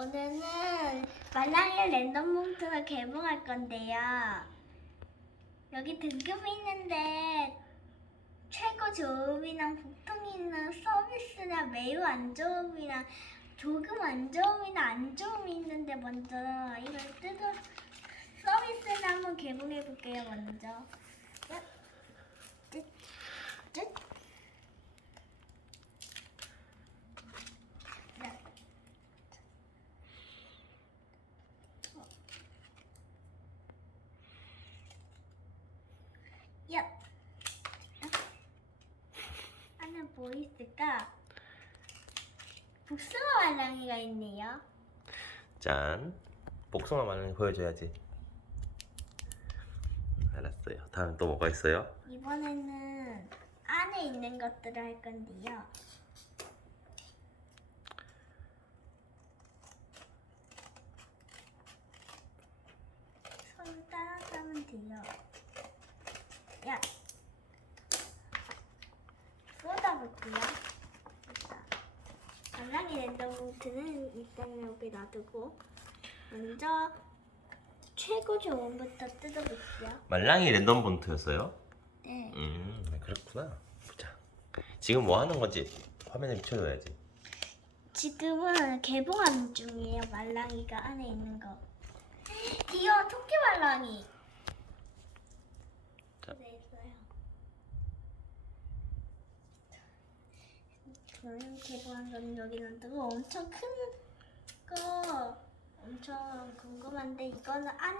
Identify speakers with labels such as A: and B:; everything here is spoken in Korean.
A: 오늘은 말랑이 랜덤 봉투를 개봉할 건데요. 여기 등급이 있는데 최고 좋음이랑 보통이랑 서비스나 매우 안 좋음이랑 조금 안 좋음이나 안 좋음이 있는데 먼저 이걸 뜯어 서비스를 한번 개봉해 볼게요 먼저. 야, 뜯, 뜯. 야. 야. 안에 뭐 있을까? 복숭아 말랑이가 있네요.
B: 짠. 복숭아 말랑이 보여줘야지. 알았어요. 다음 또 뭐가 있어요?
A: 이번에는 안에 있는 것들을 할 건데요. 손 따라가면 돼요. 야, 쏟아볼게요. 됐다. 말랑이 볼트는 일단 여기 놔두고 먼저 최고 좋은부터 뜯어볼게요.
B: 말랑이 랜덤 본트였어요?
A: 네.
B: 음, 그렇구나. 보자. 지금 뭐 하는 건지 화면에 비춰줘야지.
A: 지금은 개봉하는 중이에요. 말랑이가 안에 있는 거. 귀여운 토끼 말랑이.
B: 자.
A: 네, 있어요. 저는 개봉한 건 여기 놔두고 엄청 큰 거 엄청 궁금한데 이거는 안에